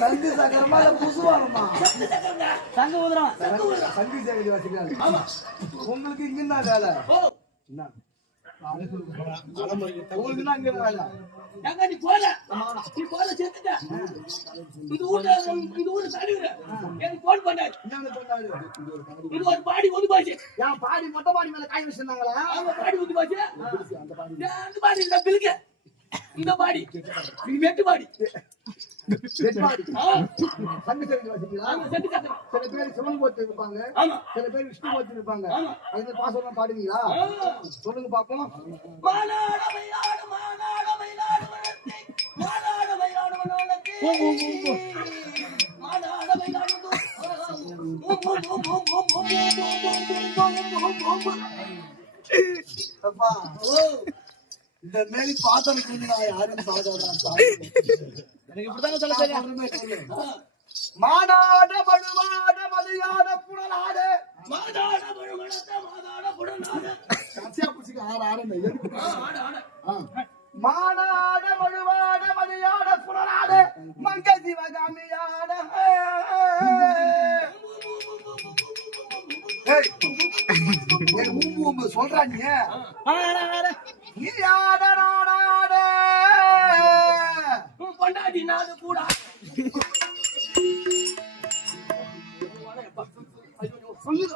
சங்கு சக்கரமா இல்ல புசுவாரமா? சங்கு ஊதுறான். சங்கு சேகரி வச்சுக்காரு. உங்களுக்கு இங்க வேலை என்ன? உங்களுக்கு தான் இங்க வேலை. நீ போல சேர்த்துட்ட. இந்த ஊர்ல சாடிவிட எனக்கு போன் பண்ணாரு. இது ஒரு பாடி ஒது போச்சு. ஏன் பாடி மொட்டை பாடி மேல காய் வச்சிருந்தாங்களா? அவங்க பாடி ஒது போச்சு. அந்த பாடி இந்த பில்கு இந்த பாடி நீ வெட்டு பாடி சங்கு சேகரி வச்சுக்கலாம். சில பேர் சிவன் கோத்து இருப்பாங்க, சில பேர் விஷ்ணு கோத்து இருப்பாங்க. அது பாசம் பாடுவீங்களா? சொல்லுங்க பாப்போம். இந்த மாரி பாத்திரம் யாரும் எனக்கு இப்படிதாங்க சொல்ல தெரியும். மாடாட பழுவாட மதியாட புடலாடு மாதாட புடனாடு கட்சியா புடிச்சுக்க ஆட மாடாட மழுவாட மதியாட புடலாடு மங்க சிவகாமியாட சொல்றா நீ ஆட நாடாட பொண்டாடி நாடு கூட சொல்லுங்க